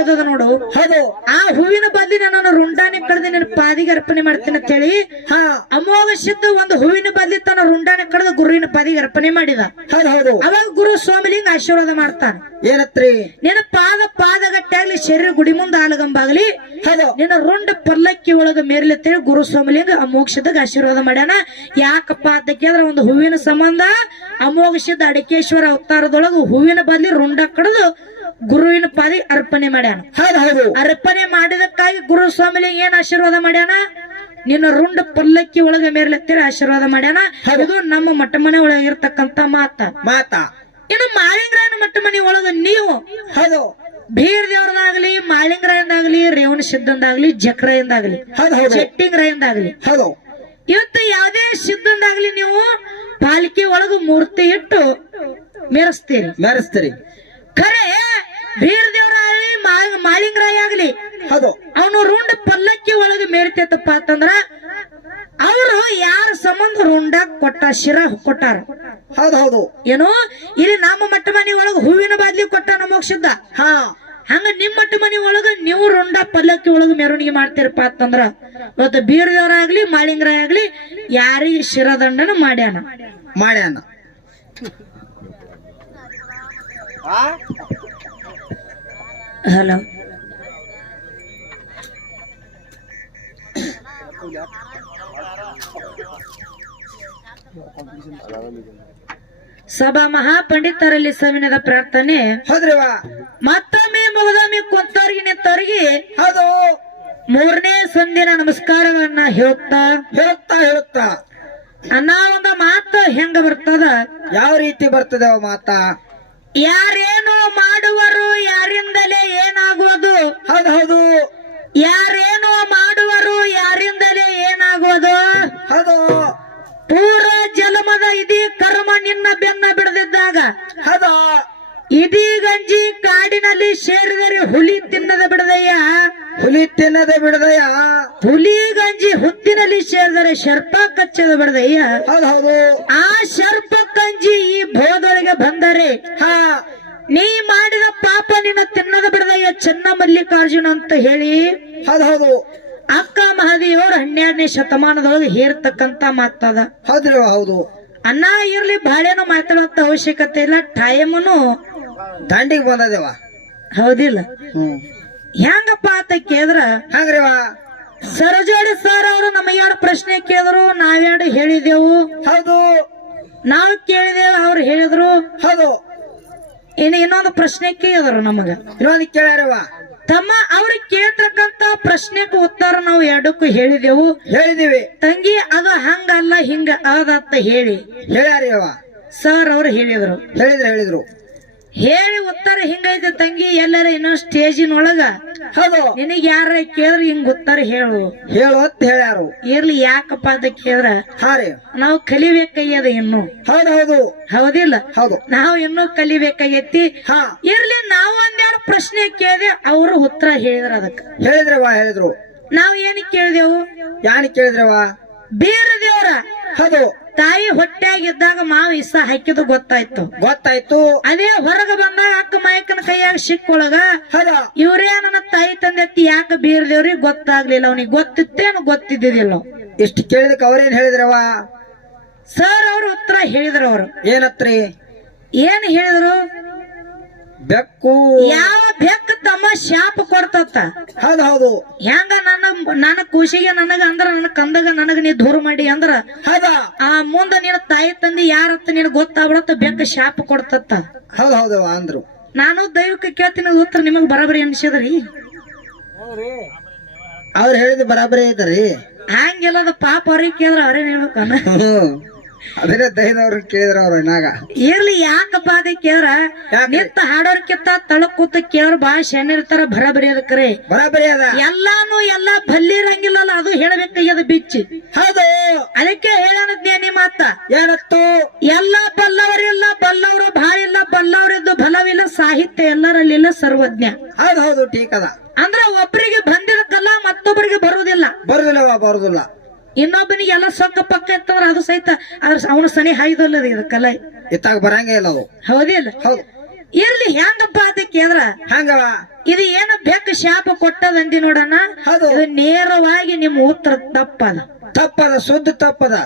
ಬಿದ್ದದ ನೋಡು. ಹೌದು. ಆ ಹೂವಿನ ಬದ್ಲಿನ ನಾನು ರುಂಡಾನೆ ಕಡ್ದು ನಿನ್ನ ಪಾದಿಗೆ ಅರ್ಪಣೆ ಮಾಡ್ತೀನಿ ಅಂತ ಹೇಳಿ ಅಮೋಘ ಸಿದ್ಧ ಒಂದು ಹೂವಿನ ಬದ್ಲಿ ತನ್ನ ರುಂಡಾನೆ ಕಡ್ದು ಗುರುವಿನ ಪಾದಿಗೆ ಅರ್ಪಣೆ ಮಾಡಿದ. ಹೌದು. ಅವಾಗ ಗುರು ಸ್ವಾಮಿಲಿಂಗ ಆಶೀರ್ವಾದ ಮಾಡ್ತಾನ. ಏನತ್ರಿ? ನಿನ್ನ ಪಾದಗಟ್ಟಾಗ್ಲಿ ಶರೀರ ಗುಡಿ ಮುಂದ ಆಲಗಂಬಾಗ್ಲಿ ನಿನ್ನ ರುಂಡ ಪಲ್ಲಕ್ಕಿ ಒಳಗ ಮೇರ್ಲತ್ತೇಳಿ ಗುರು ಸ್ವಾಮಿಲಿಂಗ ಅಮೋಕ್ಷದಾಗ ಆಶೀರ್ವಾದ ಮಾಡ್ಯಾನ. ಯಾಕಪ್ಪ ಅಂತ ಕೇಳಿದ್ರೆ ಒಂದು ಹೂವಿನ ಸಂಬಂಧ ಅಮೋಘ ಸಿದ್ಧ ಅಡಿಕೇಶ್ವರ ಅವತಾರದೊಳಗ ಹೂವಿನ ಬದ್ಲಿ ರುಂಡ ಕಡ್ದು ಗುರುವಿನ ಪಾದಿ ಅರ್ಪಣೆ ಮಾಡ್ಯಾನ. ಅರ್ಪಣೆ ಮಾಡಿದಕ್ಕಾಗಿ ಗುರು ಸ್ವಾಮಿಲಿಂಗ ಏನ್ ಆಶೀರ್ವಾದ ಮಾಡ್ಯಾನ? ನಿನ್ನ ರುಂಡ ಪಲ್ಲಕ್ಕಿ ಒಳಗ ಮೇರ್ಲತ್ತೇಳಿ ಆಶೀರ್ವಾದ ಮಾಡ್ಯಾನ. ಇದು ನಮ್ಮ ಮಠ ಮನೆ ಒಳಗ ಇರ್ತಕ್ಕಂತ ಮಾತ. ಇನ್ನು ಮಾಳಿಂಗರಾಯನ ಮಠ ಮನೆ ಒಳಗ ನೀವು ಬೀರ್ ದೇವ್ರದಾಗ್ಲಿ, ಮಾಳಿಂಗರಾಯಂದಾಗ್ಲಿ, ರೇವಣ ಸಿದ್ಧಂದಾಗ್ಲಿ, ಜಕ್ರಾಯಂದಾಗ್ಲಿ, ಚೆಟ್ಟಿಂಗರಾಯಂದಾಗ್ಲಿ, ಇವತ್ತು ಯಾವ್ದೇ ಸಿದ್ಧಂದಾಗ್ಲಿ ನೀವು ಪಾಲಿಕೆ ಒಳಗ ಮೂರ್ತಿ ಇಟ್ಟು ಮೆರೆಸ್ತೀರಿ. ಖರೆ ಬೀರ್ ದೇವರಾಗ್ಲಿ, ಮಾಳಿಂಗರಾಯ ಆಗ್ಲಿ ಅವನು ರುಂಡ ಪಲ್ಲಕ್ಕಿ ಒಳಗೆ ಮೇರ್ತೈತಪ್ಪ ಅಂತಂದ್ರ ಅವರು ಯಾರ ಸಂಬಂಧ ರುಂಡ ಕೊಟ್ಟ ಶಿರಾ ಕೊಟ್ಟಾರ. ಏನು ಇಲ್ಲಿ ನಮ್ಮ ಮಟ್ಟ ಮನಿ ಒಳಗ ಹೂವಿನ ಬಾದ್ಲಿ ಕೊಟ್ಟ ನಮೋಕ್ಷಿದ್ದ. ಹಂಗ ನಿಮ್ ಮಟ್ಟ ಮನಿ ಒಳಗ ನೀವು ರುಂಡ ಪಲ್ಲಕ್ಕಿ ಒಳಗ ಮೆರವಣಿಗೆ ಮಾಡ್ತೀರಪ್ಪ ಅಂತಂದ್ರ ಇವತ್ತು ಬೀರದೇವರಾಗ್ಲಿ, ಮಾಳಿಂಗರಾಯ ಆಗ್ಲಿ ಯಾರಿಗೆ ಶಿರದಂಡನ ಮಾಡ್ಯಾನ. ಹಲೋ, ಸಭಾ ಮಹಾಪಂಡಿತರಲ್ಲಿ ಸವಿನದ ಪ್ರಾರ್ಥನೆ. ಮತ್ತೊಮ್ಮೆ ಮುಗದೊಮ್ಮೆ ಕೊಂತವ್ರಿಗೆ ನಿಂತವ್ರಿಗೆ ಮೂರನೇ ಸಂದಿನ ನಮಸ್ಕಾರಗಳನ್ನ ಹೇಳುತ್ತಾ ಅನ್ನ ಒಂದು ಮಾತು ಹೆಂಗ ಬರ್ತದ? ಯಾವ ರೀತಿ ಬರ್ತದೆ ಮಾತ? ಯಾರೇನು ಮಾಡುವರು ಯಾರಿಂದಲೇ ಏನಾಗುವುದು. ಯಾರೇನು ಮಾಡುವರು ಯಾರಿಂದಲೇ ಏನಾಗುವುದು. ಪೂರ ಜಲಮದ ಇದೀ ಕರ್ಮ ನಿನ್ನ ಬೆನ್ನ ಬಿಡದಿದ್ದಾಗ ಇದೀ ಗಂಜಿ ಕಾಡಿನಲ್ಲಿ ಸೇರಿದರೆ ಹುಲಿ ತಿನ್ನದ ಬಿಡದಯ್ಯ. ಹುಲಿ ಗಂಜಿ ಹುತ್ತಿನಲ್ಲಿ ಸೇರಿದರೆ ಶರ್ಪ ಕಚ್ಚದ ಬಿಡದಯ್ಯ. ಆ ಶರ್ಪ ಕಂಜಿ ಈ ಭೋದೊಳಗೆ ಬಂದರೆ ನೀ ಮಾಡಿದ ಪಾಪ ನಿನ್ನ ತಿನ್ನದ ಬಿಡದಯ್ಯ ಚೆನ್ನ ಮಲ್ಲಿಕಾರ್ಜುನ ಅಂತ ಹೇಳಿ ಅಕ್ಕ ಮಹಾದೇವರು 12ನೇ ಶತಮಾನದೊಳಗೆ ಹೇರ್ತಕ್ಕಂತ ಮಾತದ. ಅನ್ನ ಇರ್ಲಿ ಬಾಳೆನೂ ಮಾತಾಡುವಂತ ಅವಶ್ಯಕತೆ ಇಲ್ಲ. ಟೈಮನು ದಾಂಡಿಗೆ ಬಂದದೇವ. ಹೌದಿಲ್ಲ? ಹೆಂಗಪ್ಪ ಅಂತ ಕೇಳಿದ್ರ ಸರಜೋಡಿ ಸರ್ ಅವರು ನಮಗೆ 2 ಪ್ರಶ್ನೆ ಕೇಳಿದ್ರು, ನಾವ್2 ಹೇಳಿದೆವು. ನಾವು ಕೇಳಿದೆವು, ಅವ್ರು ಹೇಳಿದ್ರು. ಇನ್ನೊಂದು ಪ್ರಶ್ನೆ ಕೇಳಿದ್ರು ನಮಗ. ಇನ್ನೊಂದು ಕೇಳ್ಯಾರವ ತಮ್ಮ ಅವ್ರಿಗೆ ಕೇಳ್ತಕ್ಕಂತ ಪ್ರಶ್ನೆಗೆ ಉತ್ತರ ನಾವು 2ಕ್ಕೂ ಹೇಳಿದೀವಿ ತಂಗಿ. ಅದು ಹಂಗಲ್ಲ ಹಿಂಗ ಅದಂತ ಹೇಳ್ಯಾರ ಸರ್ ಅವ್ರು ಹೇಳಿದ್ರು. ಹೇಳಿ ಉತ್ತರ ಹಿಂಗೈತೆ ತಂಗಿ. ಎಲ್ಲರ ಇನ್ನೊಂದು ಸ್ಟೇಜಿನೊಳಗ ನಿನಗೆ ಯಾರ ಕೇಳಿದ್ರೆ ಹಿಂಗ ಉತ್ತರ ಹೇಳು ಅಂತ ಹೇಳ್ಯಾರು. ಇರ್ಲಿ, ಯಾಕಪ್ಪ ಅಂತ ಕೇಳಿದ್ರ ನಾವು ಕಲಿಬೇಕಾಗ್ಯದ ಇನ್ನು. ಹೌದಿಲ್ಲ? ನಾವು ಇನ್ನೂ ಕಲಿಬೇಕಾಗೈತಿ. ಇರ್ಲಿ, ನಾವು 1-2 ಪ್ರಶ್ನೆ ಕೇಳಿದೆ, ಅವರು ಉತ್ತರ ಹೇಳಿದ್ರ. ಅದಕ್ಕೆ ಹೇಳಿದ್ರು. ನಾವ್ ಏನ್ ಕೇಳಿದೆವು? ಬೀರ ದೇವ್ರ ತಾಯಿ ಹೊಟ್ಟೆಯಾಗಿದ್ದಾಗ ಮಾವು ಇಸ ಹಾಕಿದ್ದು ಗೊತ್ತಾಯ್ತು. ಅದೇ ಹೊರಗ ಬಂದಾಗ ಅಕ್ಕ ಮಾಯಕನ ಕೈಯಾಗ ಸಿಕ್ಕೊಳಗ ಇವ್ರೇ ನನ್ನ ತಾಯಿ ತಂದೆ ಯಾಕೆ ಬೀರ ದೇವ್ರಿಗೆ ಗೊತ್ತಾಗ್ಲಿಲ್ಲ. ಅವನಿಗೆ ಗೊತ್ತಿತ್ತೇನು ಗೊತ್ತಿದ್ದಿಲ್ಲ. ಇಷ್ಟು ಕೇಳಿದಕ್ಕೆ ಅವ್ರೇನ್ ಹೇಳಿದ್ರವ? ಸರ್ ಅವ್ರ ಉತ್ತರ ಹೇಳಿದ್ರು. ಅವರು ಏನ್ ಹೇಳಿದ್ರು? ಬೆಕ್ಕು ಯಾವ ಬೆಕ್ಕು ತಮ್ಮ ಶಾಪ ಕೊಡ್ತತ್ತ. ಹೆಂಗ ನನ್ನ ಖುಷಿಗೆ ನನಗ ಅಂದ್ರ ನನ್ನ ಕಂದಾಗ ನನಗ ನೀ ದೂರ ಮಾಡಿ ಅಂದ್ರ ಆ ಮುಂದ ನಿನ್ನ ತಾಯಿ ತಂದಿ ಯಾರತ್ತ ನಿನ್ ಗೊತ್ತಾಗ್ಬಿಡತ್ತ. ಬೆಕ್ಕ ಶಾಪ ಕೊಡ್ತತ್ತ. ಅಂದ್ರು. ನಾನು ದೈವಕ್ಕೆ ಕೇಳ್ತೀನಿ, ಉತ್ತರ ನಿಮಗ್ ಬರಾಬರಿ ಅನ್ಸಿದ್ರಿ? ಅವ್ರು ಹೇಳಿದ ಬರಾಬರಿ ಐತ್ರಿ. ಹಂಗೆಲ್ಲದ ಪಾಪ ಅವ್ರಿಗೆ ಕೇಳಿದ್ರ ಅವ್ರೇನ್ ಹೇಳ್ಬೇಕನ್ನ. ಅದನ್ನೇ ದೈದವ್ರ ಕೇಳಿದ್ರ ಅವ್ರ ಇರ್ಲಿ, ಯಾಕಪ್ಪ ಅದೇ ಕೇಳ್ರ ನಿಂತ ಹಾಡೋರ್ಕಿಂತ ತಳಕ್ ಕೂತ ಕೇಳ್ರ ಬಾಳ ಶನಿರ್ತಾರ. ಬರಾಬರಿ ಅದಕ್ರೆ ಎಲ್ಲಾನು ಎಲ್ಲಾ ಬಲ್ಲಿರಂಗಿಲ್ಲಲ್ಲ, ಅದು ಹೇಳಬೇಕಾಗ್ಯದ ಬಿಚ್ಚಿ. ಅದಕ್ಕೆ ಹೇಳನಜ್ಞಾನಿ ಮಾತ ಏನತ್ತು? ಎಲ್ಲ ಬಲ್ಲವರಿಲ್ಲ, ಬಲ್ಲವರು ಭಾಳ ಇಲ್ಲ, ಬಲ್ಲವರಿದ್ದು ಬಲವಿಲ್ಲ, ಸಾಹಿತ್ಯ ಎಲ್ಲರಲ್ಲಿಲ್ಲ, ಸರ್ವಜ್ಞ. ಟೀಕ್ ಅದ. ಅಂದ್ರ ಒಬ್ಬರಿಗೆ ಬಂದಿರಕ್ಕಲ್ಲ ಮತ್ತೊಬ್ಬರಿಗೆ ಬರುವುದಿಲ್ಲ. ಇನ್ನೊಬ್ಬನಿಗೆ ಎಲ್ಲ ಸೊಕ್ಕ ಪಕ್ಕ ಇತ್ತಂದ್ರ ಅದು ಸಹಿತ ಅವನ ಸನಿ ಹಾಯ್ದಲ್ಲ ಇದಕ್ಕಲ್ಲ ಇತ್ತಾಗ ಬರಂಗೇ ಇಲ್ಲ. ಹೌದಿಲ್ಲ? ಇರ್ಲಿ ಹೆಂಗಪ್ಪ ಅಂತ ಕೇಳಿದ್ರ ಹಂಗವ ಇದು ಏನ ಬೆಕ್ಕ ಶಾಪ ಕೊಟ್ಟದಂದಿ ನೋಡಣ. ಹೌದು. ಇದು ನೇರವಾಗಿ ನಿಮ್ಮ ಉತ್ತರ ತಪ್ಪದ, ತಪ್ಪದ, ಸುದ್ದ ತಪ್ಪದ.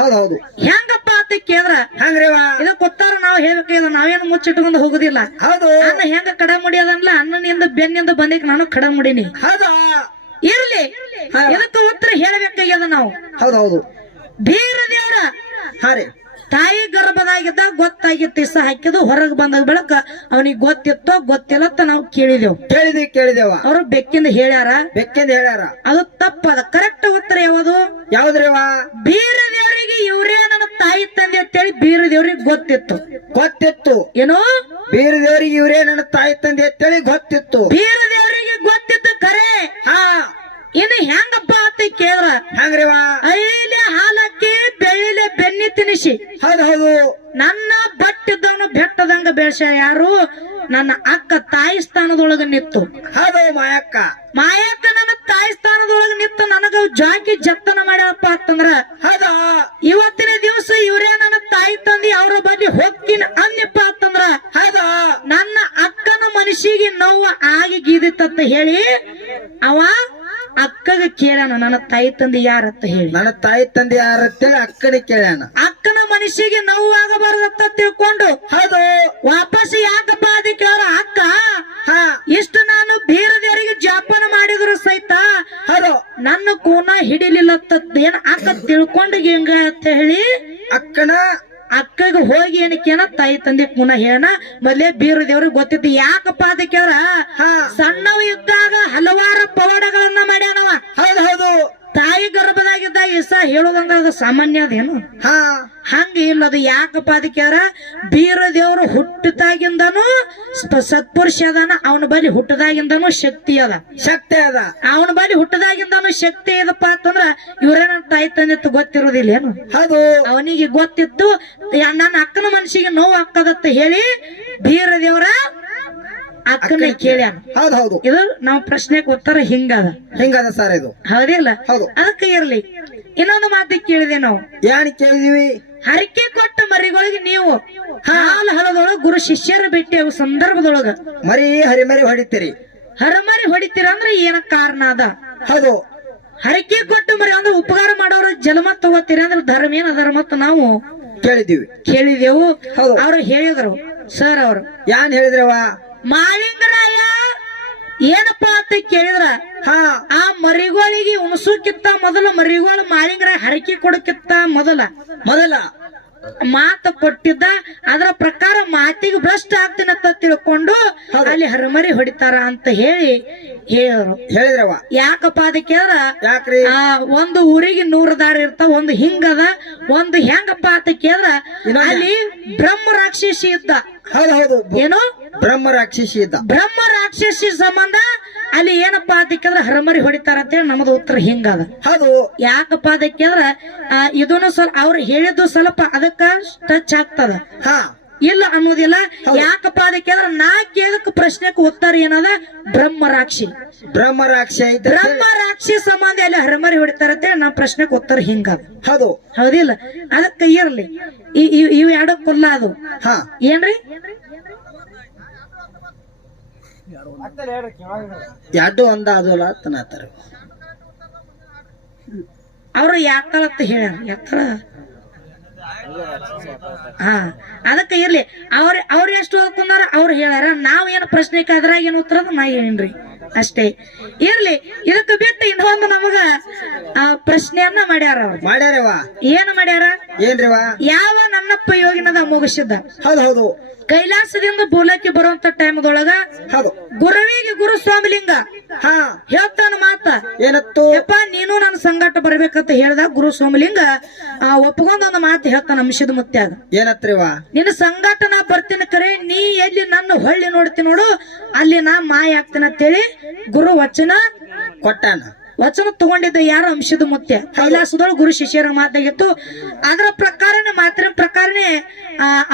ಹೌದು ಹೆಂಗಪ್ಪ ಅಂತ ಕೇಳಿದ್ರ ಹಂಗ್ರಿವಾ ಇದಕ್ ಉತ್ತರ ನಾವು ಹೇಳ್ಬೇಕಾದ್ರೆ ನಾವೇನು ಮುಚ್ಚಿಟ್ಕೊಂಡು ಹೋಗುದಿಲ್ಲ. ಹೌದು ಅನ್ನ ಹೆಂಗ ಕಡ ಮುಡಿಯೋದನ್ಲ ಅನ್ನನಿಂದ ಬೆನ್ನಿಂದ ಬಂದಿಕ್ ನಾನು ಕಡ ಮುಡಿನಿ. ಹೌದಾ ಇರ್ಲಿ ಇದಕ್ಕೆ ಉತ್ತರ ಹೇಳ್ಬೇಕಾಗ್ಯದ ನಾವು. ಹೌದು ಬೀರ ದೇವ್ರ ಹಾ ರೀ ತಾಯಿ ಗರ್ಭದಾಗಿದ್ದ ಗೊತ್ತಾಗಿತ್ತು ಇಸ ಹಾಕಿದ್ದು ಹೊರಗ್ ಬಂದಾಗ ಬೆಳಕ ಅವನಿಗೆ ಗೊತ್ತಿತ್ತೋ ಗೊತ್ತಿಲ್ಲತ್ತ ನಾವು ಕೇಳಿದೇವ ಅವರು ಬೆಕ್ಕಿಂದ ಹೇಳ್ಯಾರ. ಅದು ತಪ್ಪದ. ಕರೆಕ್ಟ್ ಉತ್ತರ ಯಾವುದು? ಯಾವ್ದ್ರಿವಾ? ಬೀರ ದೇವರಿಗೆ ಇವ್ರೇ ನನ್ನ ತಾಯಿ ತಂದೆ ಅಂತೇಳಿ ಬೀರ ದೇವ್ರಿಗೆ ಗೊತ್ತಿತ್ತು. ಏನೋ ಬೀರ ದೇವರಿಗೆ ಇವ್ರೇ ನನ್ನ ತಾಯಿ ತಂದೆ ಅಂತೇಳಿ ಗೊತ್ತಿತ್ತು. ಬೀರ ದೇವರಿಗೆ ಗೊತ್ತಿತ್ತು ಕರೆ. ಹಾ ಇನ್ನು ಹೆಂಗಪ್ಪ ಅಂತ ಕೇಳ್ರ ಹಂಗ್ರಿವಾ ಐಲೆ ಹಾಲಕ್ಕಿ ಬೆಳ್ಳಿಲೆ ಬೆನ್ನಿ ತಿನಿಸಿ. ಹೌದು ನನ್ನ ಬಟ್ಟಿದ್ದವನು ಬೆಟ್ಟದಂಗ ಬೆಳೆಸ ಯಾರು? ನನ್ನ ಅಕ್ಕ ತಾಯಿ ಸ್ಥಾನದೊಳಗ ನಿತ್ತು. ಹೌದು ಮಾಯಕ್ಕ ನನ್ನ ತಾಯಿ ಸ್ಥಾನದೊಳಗ ನಿತ್ತು ನನಗ ಜಾಕಿ ಜತ್ತನ ಮಾಡ್ಯಾರಪ್ಪ ಅಂತಂದ್ರ ಹೌದಾ ಇವತ್ತಿನ ದಿವಸ ಇವ್ರೇ ನನ್ನ ತಾಯಿ ತಂದಿ ಅವರ ಬಳಿ ಹೋಗ್ತೀನಿ ಅನ್ನಪ್ಪ ಅಂತಂದ್ರ ಹೌದಾ ನನ್ನ ಅಕ್ಕನ ಮನಸ್ಸಿಗೆ ನೋವು ಆಗಿ ಗೀದಿತ್ತಂತ ಹೇಳಿ ಅವ ಅಕ್ಕಗ ಕೇಳ್ಯಾನ ನನ್ನ ತಾಯಿ ತಂದೆ ಯಾರತ್ತ ಹೇಳಿ. ನನ್ನ ತಾಯಿ ತಂದೆ ಯಾರತ್ತೇಳಿ ಅಕ್ಕನ ಕೇಳ್ಯಾನ. ಅಕ್ಕನ ಮನಸ್ಸಿಗೆ ನೋವು ಆಗಬಾರದತ್ತ ತಿಳ್ಕೊಂಡು ಹೌದು ವಾಪಸ್ ಯಾಕಪ್ಪ ಅದ ಕೇಳ ಅಕ್ಕ ಹಾ ಇಷ್ಟು ನಾನು ಬೀರದೇವರಿಗೆ ಜಾಪಾನ ಮಾಡಿದ್ರು ಸಹಿತ ಹೌದು ನನ್ನ ಕೂನ ಹಿಡಿಲಿಲ್ಲತ್ತ ಏನ ಅಕ್ಕ ತಿಳ್ಕೊಂಡು ಹೆಂಗ ಅಂತ ಹೇಳಿ ಅಕ್ಕಗ ಹೋಗಿ ಏನಕ್ಕೇನ ತಾಯಿ ತಂದೆ ಕೂನ ಹೇಳನ. ಮೊದ್ಲೇ ಬೀರ ದೇವ್ರಿಗೆ ಗೊತ್ತಿತ್ತು. ಯಾಕಪ್ಪ ಅದ ಕೇಳ ಸಣ್ಣವ ಇದ್ದಾಗ ಹಲವಾರು ಪವಾಡಗಳನ್ನ ಮಾಡ್ಯಾನವ. ಹೌದು ತಾಯಿ ಗರ್ಭದಾಗಿದ್ದಾಗ ಇಸ ಹೇಳೋದಂಗ ಅದು ಸಾಮಾನ್ಯ ಅದೇನು? ಹಂಗ ಇಲ್ಲ. ಅದು ಯಾಕಪ್ಪ ಅದಕ್ಕಾರ ಬೀರ ದೇವರು ಹುಟ್ಟದಾಗಿಂದನು ಸತ್ಪುರುಷ ಅದಾನ. ಅವನ ಬಳಿ ಹುಟ್ಟದಾಗಿಂದನು ಶಕ್ತಿ ಅದ. ಅವನ ಬಳಿ ಹುಟ್ಟದಾಗಿಂದನು ಶಕ್ತಿ ಇದಪ್ಪ ಅಂತಂದ್ರ ಇವ್ರೇನ ತಾಯಿ ತಂದೆ ಗೊತ್ತಿರೋದಿಲ್ಲ ಏನು? ಹೌದು ಅವನಿಗೆ ಗೊತ್ತಿತ್ತು ನನ್ನ ಅಕ್ಕನ ಮನಸ್ಸಿಗೆ ನೋವು ಹಾಕದತ್ತ ಹೇಳಿ ಬೀರ ದೇವರ ಅಕ್ಕನ ಕೇಳ್ಯಾನ. ಹೌದು ಇದು ನಾವು ಪ್ರಶ್ನೆಗೆ ಉತ್ತರ ಹಿಂಗದ ಸರ್ ಇದು. ಹೌದಿಲ್ಲ? ಹೌದು. ಅದಕ್ಕೆ ಇರ್ಲಿ. ಇನ್ನೊಂದು ಮಾತಿಗೆ ಕೇಳಿದೆ ನಾವು. ಏನ್ ಕೇಳಿದೀವಿ? ಹರಕೆ ಕೊಟ್ಟ ಮರಿಗಳಿಗೆ ನೀವು ಹಾಲು ಹಲದೊಳಗ ಗುರು ಶಿಷ್ಯರ ಭೇಟಿ ಆಗೋ ಸಂದರ್ಭದೊಳಗ ಹರಿಮರಿ ಹೊಡಿತೀರಿ. ಹರಮರಿ ಹೊಡಿತೀರ ಅಂದ್ರೆ ಏನ ಕಾರಣ ಅದ? ಹೌದು ಹರಕೆ ಕೊಟ್ಟ ಮರಿ ಅಂದ್ರೆ ಉಪಕಾರ ಮಾಡೋರು ಜನ್ಮ ತಗೋತೀರಿ ಅಂದ್ರೆ ಧರ್ಮ ಏನ್ ಅಧರ್ಮ ಅಂತ ನಾವು ಕೇಳಿದೆವು. ಅವ್ರು ಹೇಳಿದ್ರು ಸರ್. ಅವರು ಏನ್ ಹೇಳಿದ್ರವ? ಮಾಳಿಂಗರಾಯ ಏನಪ್ಪಾ ಅಂತ ಕೇಳಿದ್ರ ಆ ಮರಿಗಳಿಗೆ ಉಣಸುಕ್ಕಿತ್ತ ಮೊದಲ ಮರಿಗಳು ಮಾಳಿಂಗರಾಯ ಹರಕೆ ಕೊಡಕ್ಕಿತ್ತ ಮೊದಲ ಮಾತು ಕೊಟ್ಟಿದ್ದ. ಅದರ ಪ್ರಕಾರ ಮಾತಿಗೆ ಭ್ರಷ್ಟ ಆಗ್ತೀನಂತ ತಿಳ್ಕೊಂಡು ಅಲ್ಲಿ ಹರಮರಿ ಹೊಡಿತಾರ ಅಂತ ಹೇಳಿದ್ರವ. ಯಾಕಪ್ಪ ಅದಕ್ಕೆ ಒಂದು ಊರಿಗೆ 100 ದಾರಿ ಇರ್ತಾವ. ಒಂದು ಹಿಂಗದ, ಒಂದು ಹೆಂಗಪ್ಪ ಅಂತ ಕೇಳಿದ್ರ ಅಲ್ಲಿ ಬ್ರಹ್ಮ ರಾಕ್ಷಸಿ ಇದ್ದ. ಏನು? ಬ್ರಹ್ಮ ರಾಕ್ಷಸಿ ಸಂಬಂಧ ಅಲ್ಲಿ ಏನಪ್ಪಾ ಅದಕ್ಕೆಂದ್ರ ಹರಮರಿ ಹೊಡಿತಾರ ಅಂತ ಹೇಳಿ ನಮ್ದು ಉತ್ತರ ಹಿಂಗದ. ಹೌದು ಯಾಕಪ್ಪ ಅದಕ್ಕೆಂದ್ರ ಇದನ್ನು ಸ್ವಲ್ಪ ಅವ್ರು ಹೇಳಿದ್ದು ಸ್ವಲ್ಪ ಅದಕ್ಕ ಟಚ್ ಆಗ್ತದ. ಇಲ್ಲ ಅನ್ನೋದಿಲ್ಲ. ಯಾಕಪ್ಪ ಅದಕ್ಕೆಂದ್ರ ನಾ ಕೇಳಕ್ ಪ್ರಶ್ನೆಕ್ ಉತ್ತರ ಏನದ? ಬ್ರಹ್ಮ ರಾಕ್ಷಿ ಸಂಬಂಧ ಅಲ್ಲಿ ಹರಮರಿ ಹೊಡಿತಾರ ಅಂತ ಹೇಳಿ ನಾ ಪ್ರಶ್ನೆಕ್ ಉತ್ತರ ಹಿಂಗದ. ಹೌದಿಲ್ಲ? ಅದಕ್ಕ ಇರ್ಲಿ. ಇವ್ ಎರಡು ಕೊಲ್ಲ ಅದು ಏನ್ರಿ? ಎರಡು ಒಂದ ಅದಲ್ಲ ತನತಾರ. ಅವ್ರು ಯಾಕಲತ್ತ ಹೇಳ್ಯಾರ. ಯಾಕಲ ಅದಕ್ಕೆ ಇರ್ಲಿ. ಅವ್ರ ಎಷ್ಟು ಓದ್ಕೊಂಡಾರ ಅವ್ರು ಹೇಳ್ಯಾರ. ನಾವ್ ಏನ್ ಪ್ರಶ್ನೆ ಅದ್ರಾಗ ಏನ್ ಉತ್ತರ ನಾ ಏನ್ರಿ ಅಷ್ಟೇ. ಇರ್ಲಿ. ಇದಕ್ಕೆ ಬಿಟ್ಟು ಇನ್ನೊಂದು ನಮಗ ಪ್ರಶ್ನೆಯನ್ನ ಮಾಡ್ಯಾರ. ಏನ್ ಮಾಡ್ಯಾರ? ಯಾವ ನನ್ನಪ್ಪ ಯೋಗಿನದ ಮುಗಿಸಿದ್ದ. ಹೌದು ಕೈಲಾಸದಿಂದ ಬೋಲಕ್ಕೆ ಬರುವಂತ ಟೈಮ್ದೊಳಗ ಗುರುವಿಗೆ ಗುರು ಸ್ವಾಮಿಲಿಂಗ ಹೇಳ್ತಾನ ಮಾತ ಏನತ್ತು? ಯಪ್ಪ ನೀನು ನನ್ನ ಸಂಗಾಟ ಬರ್ಬೇಕಂತ ಹೇಳ್ದ. ಗುರು ಸ್ವಾಮಿಲಿಂಗ ಒಪ್ಕೊಂಡ್ ಮಾತು ಹೇಳ್ತಾನ ಅಂಶದ ಮುತ್ಯಾಗ. ಏನತ್ರಿವಾ? ನಿನ್ನ ಸಂಗಾಟ ನಾ ಬರ್ತೀನಿ ಕರೆ, ನೀ ಎಲ್ಲಿ ನನ್ನ ಹೊಳ್ಳಿ ನೋಡ್ತೀನಿ ನೋಡು ಅಲ್ಲಿ ನಾ ಮಾಯ ಆಗ್ತೀನಿ ಅಂತೇಳಿ ಗುರು ವಚನ ಕೊಟ್ಟಾನ. ವಚನ ತಗೊಂಡಿದ್ದ ಯಾರು? ಅಂಶದ ಮುತ್ಯ. ಕೈಲಾಸದೊಳಗೆ ಗುರು ಶಿಷ್ಯರ ಮಾತಾಗಿತ್ತು. ಅದರ ಮಾತಿನ ಪ್ರಕಾರನೇ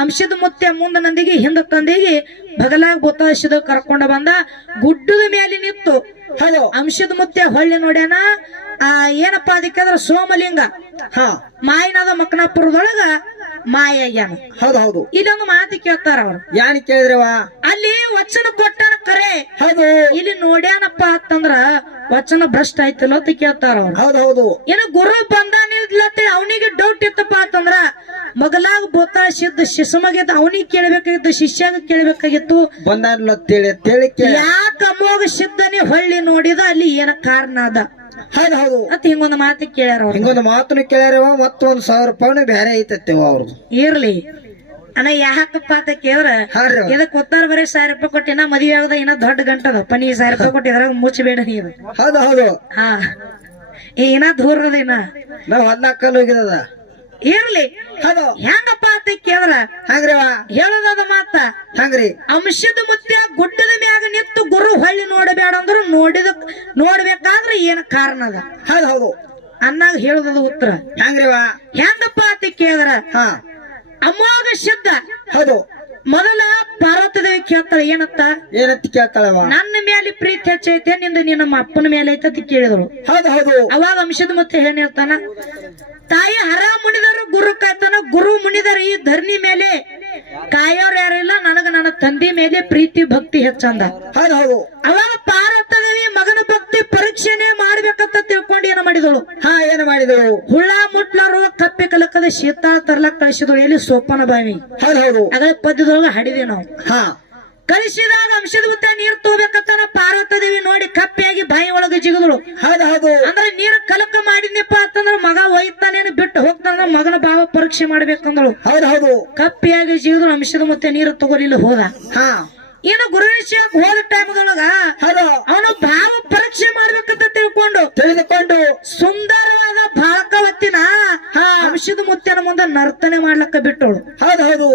ಅಂಶದ ಮುತ್ಯ ಮುಂದ ನಂದಿಗೆ ಹಿಂದ ತಂದಿಗೆ ಬಗಲಾಗ ಬೊತ್ತಾಶದ ಕರ್ಕೊಂಡ ಬಂದ. ಗುಡ್ಡದ ಮೇಲೆ ನಿಂತು ಅಂಶದ ಮುತ್ಯ ಹೊಳ್ಳಿ ನೋಡ್ಯಾನ. ಏನಪ್ಪಾ ಅದಕ್ಕೆ ಸೋಮಲಿಂಗ ಮಾಯಿನಾದ ಮಕ್ಕನಾಪುರದೊಳಗ ಮಾಯ ಆಗ್ಯಾನ. ಹೌದು ಹೌದು. ಇಲ್ಲೊಂದು ಮಾತು ಕೇಳ್ತಾರ ಅವ್ರು, ಯಾನ್ ಕೇಳಿದ್ರವ? ಅಲ್ಲಿ ವಚನ ಕೊಟ್ಟಾನ ಕರೆ, ಹೌದು. ಇಲ್ಲಿ ನೋಡ್ಯಾನಪ್ಪ ಅಂತಂದ್ರ ವಚನ ಭ್ರಷ್ಟ ಆಯ್ತಲ್ಲ ಅಂತ ಕೇಳ್ತಾರ ಅವ್ರು. ಹೌದು ಹೌದು. ಏನು ಗುರು ಬಂದಾನಿಲ್ಲತ್ತೆ ಅವನಿಗೆ ಡೌಟ್ ಇತ್ತಪ್ಪ ಅಂತಂದ್ರ ಮಗಲಾಗ ಬೋತಾಳ ಸಿದ್ಧ ಶಿಶುಮಗಿದ್ದ ಅವನಿಗೆ ಕೇಳಬೇಕಾಗಿತ್ತು, ಶಿಷ್ಯಾಗ ಕೇಳಬೇಕಾಗಿತ್ತು. ಬಂದಾನಿಲ್ಲ ಅಂತೇಳಿ ಕೇಳಿ ಯಾಕ ಅಮೋಘ ಸಿದ್ಧನೇ ಹೊಳ್ಳಿ ನೋಡಿದ ಅಲ್ಲಿ ಏನ ಕಾರಣ ಅದ. ಹೌದು ಹೌದು. ಮತ್ ಹಿಂಗೊಂದು ಮಾತು ಕೇಳ್ಯಾರ ಅವ್ರು. ಹಿಂಗೊಂದು ಮಾತನ್ನು ಕೇಳ್ಯಾರವ. ಮತ್ತ 1,000 ರೂಪಾಯಿ ಬೇರೆ ಐತತ್ತೇವ ಅವ್ರದ್ದು. ಇರ್ಲಿ ಅಣ್ಣ, ಯಾಕಪ್ಪ ಅಂತ ಕೇಳ್ರ ಇದಕ್ ಉತ್ತರ ಬರೀ 1,000 ರೂಪಾಯಿ ಕೊಟ್ಟಿನ ಮದುವೆ ಆಗದ ಇನ್ನ ದೊಡ್ಡ ಗಂಟದಪ್ಪ. ನೀ 1,000 ರೂಪಾಯಿ ಕೊಟ್ಟಿದ್ರ ಮುಚ್ಚಬೇಡ ನೀನು. ಹೌದು ಹೌದು. ಹಾ ಏನ ದೂರದ ಇನ್ನ ನಾವ್ 14 ಹೋಗಿದ. ಇರ್ಲಿ ಹೌದು. ಹೆಂಗಪ್ಪ ಅಂತ ಕೇಳ್ರ ಹಂಗ್ರಿವ ಹೇಳೋದ ಮಾತ ಹಂಗ್ರಿ. ಅಂಶದ ಮುತ್ಯ ಗುಡ್ಡದ ಮ್ಯಾಗ ನಿಂತು ಗುರು ಹೊಳ್ಳಿ ನೋಡಬೇಡ ಅಂದ್ರು ನೋಡ್ಬೇಕಾದ್ರೆ ಏನ ಕಾರಣ ಅದ. ಹೌದು ಹೌದು. ಅನ್ನಾಗ ಹೇಳೋದ ಉತ್ತರ ಹಂಗ್ರಿವ ಹೆಂಗಪ್ಪ ಅಂತ ಕೇಳಿದ್ರ ಹಾ ಅಮೋಘ ಸಿದ್ಧ ಹೌದು. ಮೊದಲ ಪಾರ್ವತಿ ದೇವಿ ಕೇಳ್ತಾಳೆ ಏನತ್ತ, ಏನಂತ ಕೇಳ್ತಾಳವ? ನನ್ನ ಮೇಲೆ ಪ್ರೀತಿ ಹೆಚ್ಚೈತೆ ನಿಂದ ನಿಮ್ಮ ಅಪ್ಪನ ಮೇಲೆ ಐತೆ ಅಂತ ಕೇಳಿದಳು. ಹೌದು ಹೌದು. ಅವಾಗ ಅಂಶದ ಮತ್ತೆ ಏನ್ ಹೇಳ್ತಾನ, ತಾಯಿ ಹರ ಮುನಿದರು ಗುರು ಕಾಯ್ತಾನ, ಗುರು ಮುನಿದರು ಈ ಧರಣಿ ಮೇಲೆ ಕಾಯೋರು ಯಾರಿಲ್ಲ, ನನಗ ನನ್ನ ತಂದೆ ಮೇಲೆ ಪ್ರೀತಿ ಭಕ್ತಿ ಹೆಚ್ಚಂದ. ಹೌದು ಹೌದು. ಅವಾಗ ಪಾರ್ವತಿ ದೇವಿ ಮಗನ ಭಕ್ತಿ ಪರೀಕ್ಷೆನೆ ಮಾಡ್ಬೇಕಂತ ತಿಳ್ಕೊಂಡು ಏನ ಮಾಡಿದಳು, ಹಾ ಏನು ಮಾಡಿದಳು? ಹುಳ ಮುಟ್ಲಾರು ಕಪ್ಪೆ ಕಲಕದ ಶೀತಾಳ ತರ್ಲಕ್ ಕಳಿಸಿದಳು. ಎಲ್ಲಿ ಸೋಪನ ಬಾವಿ. ಹೌದು ಹೌದು. ಅದೇ ಪದ್ಯದೊಳಗ ಹಾಡಿದೀವಿ ನಾವು. ಹಾ ಕಳಿಸಿದಾಗ ಅಂಶದ ಮುತ್ತ ನೀರ್ ತಗೋಬೇಕಂತ ಪಾರ್ವತಿ ದೇವಿ ನೋಡಿ ಕಪ್ಪೆಯಾಗಿ ಬಾಯಿ ಒಳಗೆ ಜಿಗದಳು. ಹೌದು ಹೌದು. ಅಂದ್ರೆ ನೀರು ಕಲಕ ಮಾಡಿದ್ನಪ್ಪ ಅಂತಂದ್ರ ಮಗ ಒಯ್ತಾನೇನು ಬಿಟ್ಟು ಹೋಗ್ತಾನ, ಮಗನ ಭಾವ ಪರೀಕ್ಷೆ ಮಾಡ್ಬೇಕಂದಳು. ಹೌದು ಹೌದು. ಕಪ್ಪೆಯಾಗಿ ಜಿಗದಳು. ಅಂಶದ ಮುತ್ತ ನೀರು ತಗೋಲಿಲ್ಲ ಹೋದ. ಹಾ ಇನ್ನು ಗುರುವಿಷಯಕ್ಕೆ ಹೋದ ಟೈಮ್ದೊಳಗ ಹೌದು. ಅವನು ಭಾವ ಪರೀಕ್ಷೆ ಮಾಡ್ಬೇಕಂತ ತಿಳಿದುಕೊಂಡು ಸುಂದರವಾದ ಭಾಳಕವತ್ತಿನ ಅಂಶದ ಮುತ್ತನ ಮುಂದೆ ನರ್ತನೆ ಮಾಡ್ಲಕ್ಕ ಬಿಟ್ಟಳು. ಹೌದು ಹೌದು.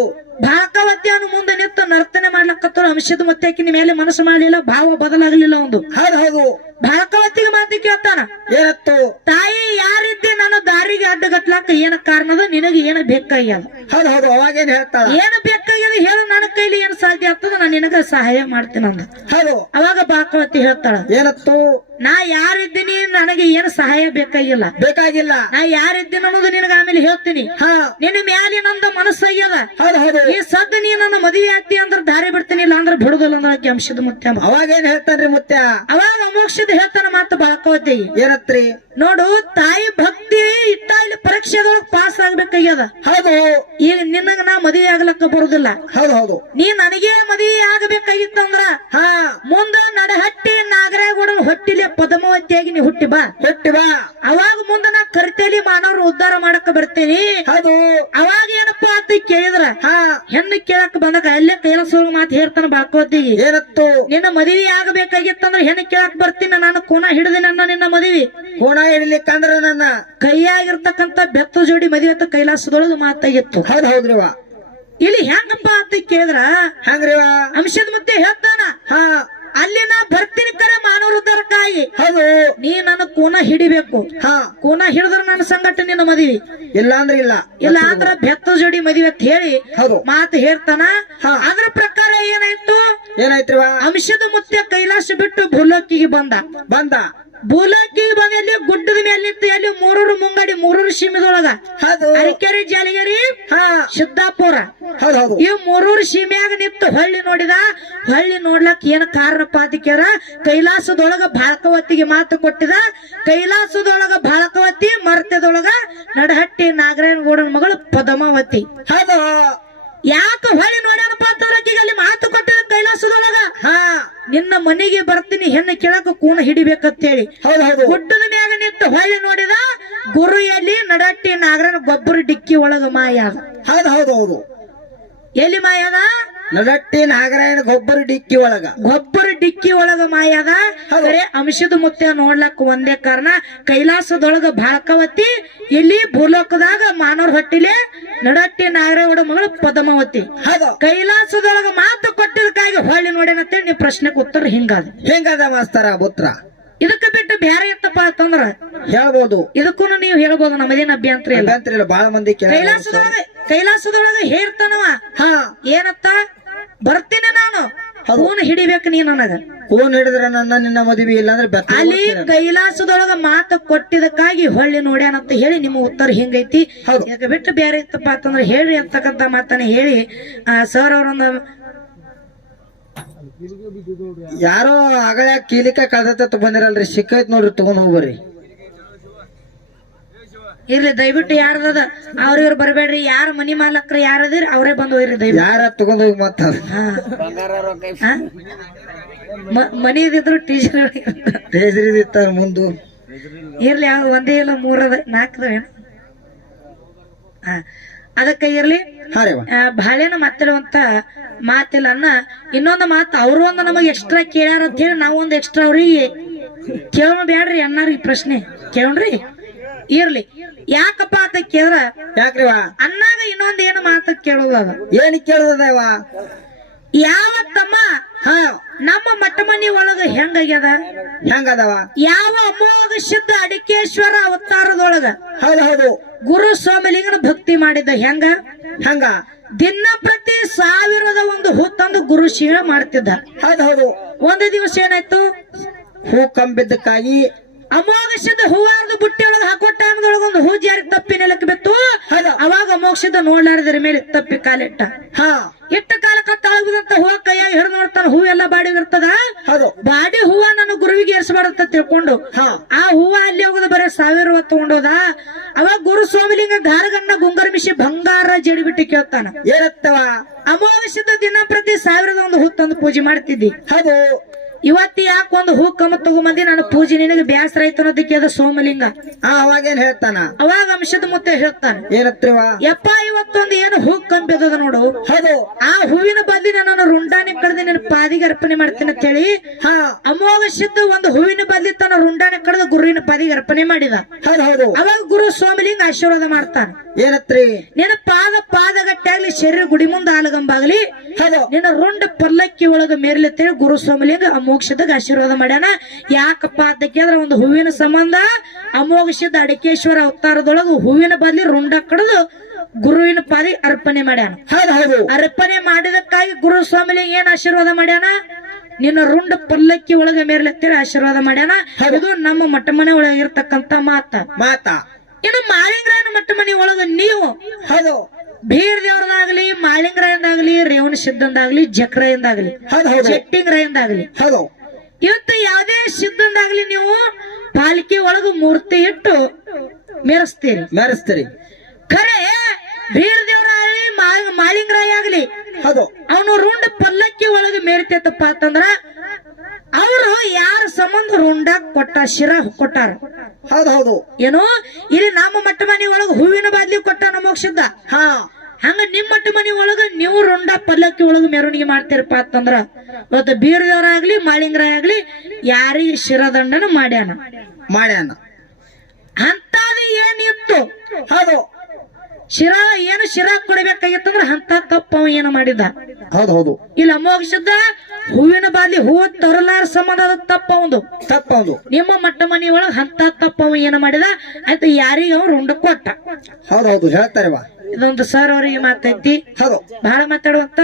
ಭಾಳಕವತ್ತಿಯನ್ನು ಮುಂದೆ ನಿಂತು ನರ್ತನೆ ಮಾಡ್ಲಕ್ಕತ್ತಳು. ಅಂಶದ ಮುತ್ತಕಿನ ಮೇಲೆ ಮನಸ್ಸು ಮಾಡಲಿಲ್ಲ, ಭಾವ ಬದಲಾಗಲಿಲ್ಲ ಒಂದು. ಹೌದು ಹೌದು. ಭಾಳಕವತ್ತಿಗೆ ಮಾತಿ ಕೇಳ್ತಾನ, ಏನತ್ತು? ತಾಯಿ ಯಾರಿದ್ದೆ ನನ್ನ ದಾರಿಗೆ ಅಡ್ಡಗಟ್ಲಾಕ ಏನ ಕಾರಣದ, ನಿನಗೆ ಏನ ಬೇಕಾಗ್ಯದ? ಹೌದು ಹೌದು. ಅವಾಗೇನ್ ಹೇಳ್ತಾಳ? ಏನ ಬೇಕಾಗ್ಯದ ಹೇಳು, ನನ್ನ ಕೈಲಿ ಏನ್ ಸಾಧ್ಯ ಆಗ್ತದ, ನಾನು ನಿನಗ ಸಹಾಯ ಮಾಡ್ತೀನಿ ಅಂದ. ಹೌದು. ಅವಾಗ ಭಾಳಕವತ್ತಿ ಹೇಳ್ತಾಳ, ಏನತ್ತು? ನಾ ಯಾರಿದ್ದೀನಿ, ನನಗೆ ಏನು ಸಹಾಯ ಬೇಕಾಗಿಲ್ಲ. ಬೇಕಾಗಿಲ್ಲ. ನಾ ಯಾರಿದ್ದೀನಿ ಅನ್ನೋದು ನಿನಗ ಆಮೇಲೆ ಹೇಳ್ತೀನಿ. ಹಾ ನಿನ್ನ ಮ್ಯಾಲಿ ನಂದ ಮನಸ್ಸಾಗ್ಯದ. ಹೌದು ಹೌದು. ಈ ಸದ್ದು ನೀ ನನ್ನ ಮದುವೆ ಆಗ್ತಿ ಅಂದ್ರ ದಾರಿ ಬಿಡ್ತೀನಿ, ಇಲ್ಲ ಅಂದ್ರ ಬಿಡುದಿಲ್ಲ ಅಂದ್ರ ಆಕಿ ಅಂಶದ ಮುತ್ಯ. ಅವಾಗೇನ್ ಹೇಳ್ತಾನ್ರಿ ಮುತ್ಯ? ಅವಾಗ ಅಮೋಕ್ಷದ ಹೇಳ್ತಾನ ಮಾತು ಭಾಳಕವತ್ತಿ. ಏನತ್ರಿ? ನೋಡು, ತಾಯಿ ಭಕ್ತಿ ಇಟ್ಟ ಇಲ್ಲಿ ಪರೀಕ್ಷೆದೊಳಗ್ ಪಾಸ್ ಆಗ್ಬೇಕಾಗ್ಯದ. ಹೌದು. ಈಗ ನಿನ್ನಗ ನಾ ಮದುವೆ ಆಗ್ಲಕ್ಕ ಬರುದಿಲ್ಲ. ಹೌದು ಹೌದು. ನೀ ನನಗೆ ಮದುವೆ ಆಗಬೇಕಾಗಿತ್ತಂದ್ರ ಹಾ ಮುಂದ ನಡಹಟ್ಟಿ ನಾಗರಾಯಗೌಡನ ಹೊಟ್ಟಿಲೆ ಪದ್ಮಾವತಿಯಾಗಿ ನೀ ಹುಟ್ಟಿ ಬಾ. ಹುಟ್ಟಿ ಬಾ. ಅವಾಗ ಮುಂದ ನಾ ಕರ್ತೇಲಿ ಮಾನವ್ರ ಉದ್ಧಾರ ಮಾಡಕ್ ಬರ್ತೀನಿ. ಹೌದು. ಅವಾಗ ಏನಪ್ಪಾ ಅಂತ ಕೇಳಿದ್ರ ಹಾ ಹೆಣ್ಣು ಕೇಳಕ್ ಬಂದಾಗ ಅಲ್ಲೇ ಕೈಲಾಸ ಮಾತು ಹೇಳ್ತಾನ ಭಾಳಕವತ್ತಿಗೆ. ಏನತ್ತು? ನಿನ್ನ ಮದುವೆ ಆಗಬೇಕಾಗಿತ್ತಂದ್ರ ಹೆಣ್ಣು ಕೇಳಕ್ ಬರ್ತೀನಿ, ನಾನು ಕೋನ ಹಿಡಿದಿನ ನಿನ್ನ ಮದುವೆ. ಕೋಣ ಹಿಡಿಲಿಕ್ಕಂದ್ರ ನನ್ನ ಕೈಯಾಗಿರ್ತಕ್ಕಂತ ಬೆತ್ತ ಜೋಡಿ ಮದುವೆ ಅಂತ ಕೈಲಾಸದೊಳಗ ಮಾತಾಗಿತ್ತು. ಹೌದು ಹೌದ್ರಿವ. ಇಲ್ಲಿ ಹೆಂಗಪ್ಪ ಅಂತ ಕೇಳಿದ್ರ ಹಂಗ್ರಿವ ಅಂಶದ ಮುದ್ದೆ ಹೇಳ್ತಾನ, ಹಾ ಅಲ್ಲಿ ನಾ ಬರ್ತೀನಿ ಕರೆ ಮಾನವ್ರ ಉದ್ಧಾರಕ್ಕಾಗಿ. ಹೌದು. ನೀ ನನ್ನ ಕೋನ ಹಿಡಿಬೇಕು. ಹಾ ಕೋನ ಹಿಡಿದ್ರ ನನ್ನ ಸಂಗಟ ನಿನ್ನ ಮದುವೆ, ಇಲ್ಲ ಅಂದ್ರ ಇಲ್ಲ. ಇಲ್ಲ ಅಂದ್ರ ಬೆತ್ತ ಜೋಡಿ ಮದುವೆ ಅಂತ ಹೇಳಿ ಹೌದು ಮಾತು ಹೇಳ್ತಾನ. ಹಾ. ಅದ್ರ ಪ್ರಕಾರ ಏನಾಯ್ತು, ಏನಾಯ್ತ್ರಿವ? ಅಂಶದ ಮುತ್ತೆ ಕೈಲಾಸ ಬಿಟ್ಟು ಭೂಲೋಕಿಗೆ ಬಂದ. ಭೂಲೋಕಿಗೆ ಬಂದ ಎಲ್ಲಿ ಗುಡ್ಡದ ಮೇಲೆ ನಿಂತು ಎಲ್ಲಿ ಮೂರೂರು ಮುಂಗಡಿ ಮೂರೂರು ಸೀಮೆದೊಳಗ ಹೌದು. ಅರಿಕೆರೆ ಜಾಲಿಗೇರಿ ಹಾ ಸಿದ್ದಾಪುರ ಹೌದು ಹೌದು. ಈ ಮೂರೂರು ಸೀಮೆಯಾಗ ನಿಂತು ಹೊಳ್ಳಿ ನೋಡಿದ. ಹೊಳ್ಳಿ ನೋಡ್ಲಕ್ ಏನ್ ಕಾರಣಪ್ಪ ಅಂತ ಕೇಳ ಕೈಲಾಸದೊಳಗ ಭಾಳಕವತ್ತಿಗೆ ಮಾತು ಕೊಟ್ಟಿದ. ಕೈಲಾಸದೊಳಗ ಭಾಳಕವತ್ತಿ, ಮರ್ತ್ಯದೊಳಗ ನಡಹಟ್ಟಿ ನಾಗರಾಯನಗೌಡನ ಮಗಳು ಪದ್ಮಾವತಿ. ಹೌದು. ಯಾಕ ಹೊಳ್ಳಿ ನೋಡ್ಯಾನಪ್ಪ ಅಂತಂದ್ರ ಆಕಿಗೆ ಅಲ್ಲಿ ಮಾತು ಕೊಟ್ಟಿದ ಕೈಲಾಸದೊಳಗ, ಹಾ ನಿನ್ನ ಮನೆಗೆ ಬರ್ತೀನಿ, ಹೆಣ್ಣು ಕೇಳಕ ಕೂನ ಹಿಡಿಬೇಕಂತೇಳಿ. ಹೌದು ಹೌದು. ಗುಡ್ಡದ ಮ್ಯಾಗ ನಿಂತು ಹೊಳ್ಳಿ ನೋಡಿದ. ಗುರು ಎಲ್ಲಿ ನಡಹಟ್ಟಿ ನಾಗರನ ಗೊಬ್ಬರ ಡಿಕ್ಕಿ ಒಳಗ ಮಾಯಾದ. ಹೌದು ಹೌದು ಹೌದು. ಎಲ್ಲಿ ಮಾಯಾದ? ನಡಟ್ಟಿ ನಾಗರಾಯಣ ಗೊಬ್ಬರ ಡಿಕ್ಕಿ ಒಳಗ. ಗೊಬ್ಬರ ಡಿಕ್ಕಿ ಒಳಗ ಮಾಯಾದ. ಬರೇ ಅಂಶದ ಮುತ್ತೆ ನೋಡ್ಲಕ್ ಒಂದೇ ಕಾರಣ, ಕೈಲಾಸದೊಳಗ ಭಾಳಕವತಿ, ಇಲ್ಲಿ ಭೂಲೋಕದಾಗ ಮಾನವ್ರ ಹೊಟ್ಟಿಲೆ ನಡಟ್ಟಿ ನಾಗರಾಯಗೌಡ ಮಗಳು ಪದ್ಮಾವತಿ. ಹೌದು. ಕೈಲಾಸದೊಳಗ ಮಾತು ಕೊಟ್ಟಿದಕ್ಕಾಗಿ ಹೊಳ್ಳಿ ನೋಡ್ಯಾನಂತೇಳಿ ನೀವು ಪ್ರಶ್ನೆಗೆ ಉತ್ತರ ಹಿಂಗಾದ. ಹೆಂಗದ ಮಾಸ್ತರ ಪುತ್ರ? ಇದಕ್ಕ ಬಿಟ್ಟು ಬ್ಯಾರೆ ಎತ್ತಪ್ಪ ಅಂತಂದ್ರ ಹೇಳ್ಬೋದು. ಇದಕ್ಕೂ ನೀವು ಹೇಳ್ಬೋದು, ನಮ್ಮದೇನ್ ಅಭ್ಯಂತರ ಇಲ್ಲ. ಅಭ್ಯಂತರ ಇಲ್ಲ. ಬಾಳ ಮಂದಿ ಕೈಲಾಸದೊಳಗ ಹೇಳ್ತಾನವ. ಹಾ ಏನತ್ತ? ಬರ್ತೀನಿ ನಾನು, ಕೂನ್ ಹಿಡಿಬೇಕು ನೀ ನನಗ. ಕೂನ್ ಹಿಡಿದ್ರ ನನ್ನ ನಿನ್ನ ಮದುವೆ ಇಲ್ಲ ಅಂದ್ರೆ ಬೆತ್ತ ಅಲ್ಲಿ ಕೈಲಾಸದೊಳಗ ಮಾತು ಕೊಟ್ಟಿದಕ್ಕಾಗಿ ಹೊಳ್ಳಿ ನೋಡ್ಯಾನಂತ ಹೇಳಿ ನಿಮ್ಮ ಉತ್ತರ ಹಿಂಗೈತಿ. ಇದಕ್ಕೆ ಬಿಟ್ಟು ಬೇರೆ ಇತ್ತಪ್ಪ ಅಂತಂದ್ರೆ ಹೇಳ್ರಿ ಅಂತಕ್ಕಂತ ಮಾತನ್ನ ಹೇಳಿ ಸರ್ ಅವರೊಂದು ಯಾರೋ ಆಗಳ ಕೀಲಿಕ ಕಳ್ದತ್ತ ಬಂದಿರಲ್ರಿ, ಸಿಕ್ಕೈತ್ ನೋಡ್ರಿ, ತಗೊಂಡ್ ಹೋಗ್ಬರ್ರಿ. ಇರ್ಲಿ ದಯವಿಟ್ಟು ಯಾರದ ಅವ್ರಿವ್ರು ಬರ್ಬೇಡ್ರಿ. ಯಾರ ಮನಿ ಮಾಲಕ್ರು ಯಾರದಿರಿ ಅವರೇ ಬಂದು ಹೋಗ್ರಿ ದಯವಿಟ್ಟು. ಯಾರ ತಗೊಂಡ್ ಹೋಗಿ ಮತ್ತ ಮನಿ ಇದ್ರು ಟೀಚರ್ ಟೇಜ್ರಿ ಮುಂದು ಇರ್ಲಿ. ಅವ್ರು ಒಂದೇ ಇಲ್ಲ 3 4 ಏನು ಅದಕ್ಕೆ ಇರ್ಲಿ. ಬಾಳೆನ ಮಾತಾಡುವಂತ ಮಾತಿಲ್ಲ ಅನ್ನ. ಇನ್ನೊಂದು ಮಾತು ಅವರು ಒಂದು ನಮಗೆ ಎಕ್ಸ್ಟ್ರಾ ಕೇಳ್ಯಾರ ಅಂತ ಹೇಳಿ ನಾವೊಂದು ಎಕ್ಸ್ಟ್ರಾ ಅವ್ರಿಗೆ ಕೇಳೋಣ ಬ್ಯಾಡ್ರಿ ಅನ್ನಾರಿಗೆ ಪ್ರಶ್ನೆ ಕೇಳ್ರಿ. ಇರ್ಲಿ ಯಾಕಪ್ಪ ಅಂತ ಕೇಳಿದ್ರ ಯಾಕ್ರಿವಾ ಅನ್ನಾಗ ಇನ್ನೊಂದ್ ಏನು ಮಾತ ಕೇಳೋದ ಏನ್ ಕೇಳೋದವ ಯಾವ ತಮ್ಮ ನಮ್ಮ ಮಠ ಮನಿ ಒಳಗ ಹೆಂಗದವ ಯಾವ ಅಮೋಘ ಸಿದ್ಧ ಅಡಿಕೇಶ್ವರ ಅವತಾರದೊಳಗ ಹೌದು ಗುರು ಸೋಮಲಿಂಗನ ಭಕ್ತಿ ಮಾಡಿದ್ದ ಹೆಂಗ ದಿನ ಪ್ರತಿ 1000 ಹೂ ತಂದು ಗುರು ಶಿವ ಮಾಡ್ತಿದ್ದ. ಹೌದು ಒಂದು ದಿವಸ ಏನಾಯ್ತು, ಹೂ ಕಂಬಿದ್ದಕ್ಕಾಗಿ ಅಮೋಘ ಸಿದ್ಧ ಹೂವಾರ್ದು ಬುಟ್ಟಿ ಒಳಗ ಹಾಕೋ ಟೈಮ್ದೊಳಗ ಒಂದು ಹೂ ಜಾರಿ ತಪ್ಪಿ ನೆಲಕ್ಕೆ ಬಿತ್ತು. ಅವಾಗ ಅಮೋಘ ಸಿದ್ಧ ನೋಡ್ಲಾರ್ದ್ರ ಮೇಲೆ ತಪ್ಪಿ ಕಾಲಿಟ್ಟ. ಇಟ್ಟ ಕಾಲಕ್ಕ ತಾಳಗುದಂತ ಹೂವ ಕೈಯಾಗಿ ಹಿಡಿದು ನೋಡ್ತಾನ. ಹೂ ಎಲ್ಲ ಬಾಡಿಗಿರ್ತದ. ಬಾಡಿ ಹೂವ ನನ್ನ ಗುರುವಿಗೆ ಏರ್ಸ್ಬಾರ್ದಂತ ತಿಳ್ಕೊಂಡು ಆ ಹೂವ ಅಲ್ಲಿ ಹೋಗೋದು ಬರೀ 1000 ಹೂವ ತಗೊಂಡೋದ. ಅವಾಗ ಗುರು ಸೋಮಲಿಂಗ ಗಾರಗಣ್ಣ ಗುಂಗರ್ ಮಿಶಿ ಬಂಗಾರ ಜಡಿ ಬಿಟ್ಟು ಕೇಳ್ತಾನ, ಏನತ್ತವ ಅಮೋಘ ಸಿದ್ಧ ದಿನ ಪ್ರತಿ 1000 ಹೂ ತಂದು ಪೂಜೆ ಮಾಡ್ತಿದ್ದಿ. ಇವತ್ತಿ ಯಾಕೆ ಒಂದು ಹೂ ಕಮ್ಮ ತಗೊಂಬಂದಿ, ನನ್ನ ಪೂಜೆ ನಿನಗೆ ಬ್ಯಾಸರ ಆಯ್ತು ಅನ್ನೋದಕ್ಕೆ ಅದ ಸೋಮಲಿಂಗ. ಅವಾಗೇನ್ ಹೇಳ್ತಾನ, ಅವಾಗ ಅಂಶದ ಮುತ್ತೆ ಹೇಳ್ತಾನ, ಏನತ್ರಿವ ಯಪ್ಪ ಇವತ್ತೊಂದು ಏನು ಹೂ ಕಂಬಿದ ನೋಡು, ಆ ಹೂವಿನ ಬದ್ಲಿ ನನ್ನ ರುಂಡಾನೆ ಕಡ್ದು ನಿನ್ನ ಪಾದಿಗೆ ಅರ್ಪಣೆ ಮಾಡ್ತೀನಿ ಅಂತ ಹೇಳಿ ಅಮೋಘ ಸಿದ್ಧ ಒಂದು ಹೂವಿನ ಬದ್ಲಿ ತನ್ನ ರುಂಡಾನೆ ಕಡ್ದು ಗುರುವಿನ ಪಾದಿಗೆ ಅರ್ಪಣೆ ಮಾಡಿದ. ಅವಾಗ ಗುರು ಸೋಮಲಿಂಗ ಆಶೀರ್ವಾದ ಮಾಡ್ತಾನ, ಏನತ್ರಿ ನಿನ್ನ ಪಾದಗಟ್ಟಾಗ್ಲಿ ಶರೀರ ಗುಡಿ ಮುಂದ ಆಲಗಂಬಾಗ್ಲಿ ನಿನ್ನ ರುಂಡ ಪಲ್ಲಕ್ಕಿ ಒಳಗ ಮೇರ್ಲೆತ್ತೇಳಿ ಗುರು ಸೋಮಲಿಂಗ ಅಮೋಘದಾಗ ಆಶೀರ್ವಾದ ಮಾಡ್ಯಾನ. ಯಾಕಪ್ಪ ಅಂತ ಕೇಳಿದ್ರೆ ಒಂದು ಹೂವಿನ ಸಂಬಂಧ ಅಮೋಘ ಸಿದ್ಧ ಅಡಿಕೇಶ್ವರ ಅವತಾರದೊಳಗ ಹೂವಿನ ಬದ್ಲಿ ರುಂಡ ಕಡ್ದು ಗುರುವಿನ ಪಾದಿ ಅರ್ಪಣೆ ಮಾಡ್ಯಾನ. ಅರ್ಪಣೆ ಮಾಡಿದಕ್ಕಾಗಿ ಗುರು ಸೋಮಲಿಂಗ ಏನ್ ಆಶೀರ್ವಾದ ಮಾಡ್ಯಾನ, ನಿನ್ನ ರುಂಡ ಪಲ್ಲಕ್ಕಿ ಒಳಗ ಮೇರ್ಲೆತ್ತೇಳಿ ಆಶೀರ್ವಾದ ಮಾಡ್ಯಾನ. ಇದು ನಮ್ಮ ಮಠ ಮನೆ ಒಳಗ ಇರ್ತಕ್ಕಂತ ಮಾತ. ಇನ್ನು ಮಾಳಿಂಗರಾಯನ ಮಠ ಮನೆ ಒಳಗ ನೀವು ಬೀರ್ ದೇವ್ರದಾಗ್ಲಿ, ಮಾಳಿಂಗರಾಯಂದಾಗ್ಲಿ, ರೇವಣ ಸಿದ್ಧಂದಾಗ್ಲಿ, ಜಕ್ರಾಯಂದಾಗ್ಲಿ, ಚೆಟ್ಟಿಂಗರಾಯಂದಾಗ್ಲಿ, ಇವತ್ತು ಯಾವ್ದೇ ಸಿದ್ಧಂದಾಗ್ಲಿ ನೀವು ಪಾಲಿಕೆ ಒಳಗ ಮೂರ್ತಿ ಇಟ್ಟು ಮೆರೆಸ್ತೀರಿ. ಖರೆ ಬೀರ್ ದೇವ್ರಾಗ್ಲಿ, ಮಾಳಿಂಗರಾಯ ಆಗ್ಲಿ ಅವನು ರುಂಡ ಪಲ್ಲಕ್ಕಿ ಒಳಗ ಮೇರಿತೈತಪ್ಪ ಅಂತಂದ್ರ ಅವರು ಯಾರ ಸಂಬಂಧ ರುಂಡ ಶಿರ ಕೊಟ್ಟಾರ. ಏನೋ ಇಲ್ಲಿ ನಮ್ಮ ಮಠ ಮನಿ ಒಳಗ ಹೂವಿನ ಬಾದ್ಲಿ ಕೊಟ್ಟ ಅಮೋಘ ಸಿದ್ಧ. ಹಂಗ ನಿಮ್ ಮಠ ಮನಿ ಒಳಗ ನೀವು ರುಂಡ ಪಲ್ಲಕ್ಕಿ ಒಳಗ ಮೆರವಣಿಗೆ ಮಾಡ್ತೀರಪ್ಪ ಅಂತಂದ್ರ ಇವತ್ತು ಬೀರದವರಾಗ್ಲಿ ಮಾಳಿಂಗರಾಯ ಆಗ್ಲಿ ಯಾರಿಗೆ ಶಿರದಂಡನ ಮಾಡ್ಯಾನ. ಅಂತಾದ ಏನಿತ್ತು ಶಿರ ಕೊಡಬೇಕಾಗಿತ್ತಂದ್ರ ಅಂತ ತಪ್ಪ ಅವ ಏನ ಮಾಡಿದ. ಇಲ್ಲಿ ಅಮೋಘ ಸಿದ್ಧ ಹೂವಿನ ಬಾಲಿ ಹೂವ ತರಲಾರ ಸಂಬಂಧದ ತಪ್ಪ ನಿಮ್ಮ ಮಟ್ಟ ಮನಿ ಒಳಗ ಅಂತ ತಪ್ಪ ಅವ ಏನ ಮಾಡಿದ. ಆಯ್ತು ಯಾರಿಗೆ ಅವ್ರು ರುಂಡ ಕೊಟ್ಟ. ಹೇಳ್ತಾರೆ ಇದೊಂದು ಸರ್ ಅವ್ರಿಗೆ ಮಾತೈತಿ, ಬಹಳ ಮಾತಾಡುವಂತ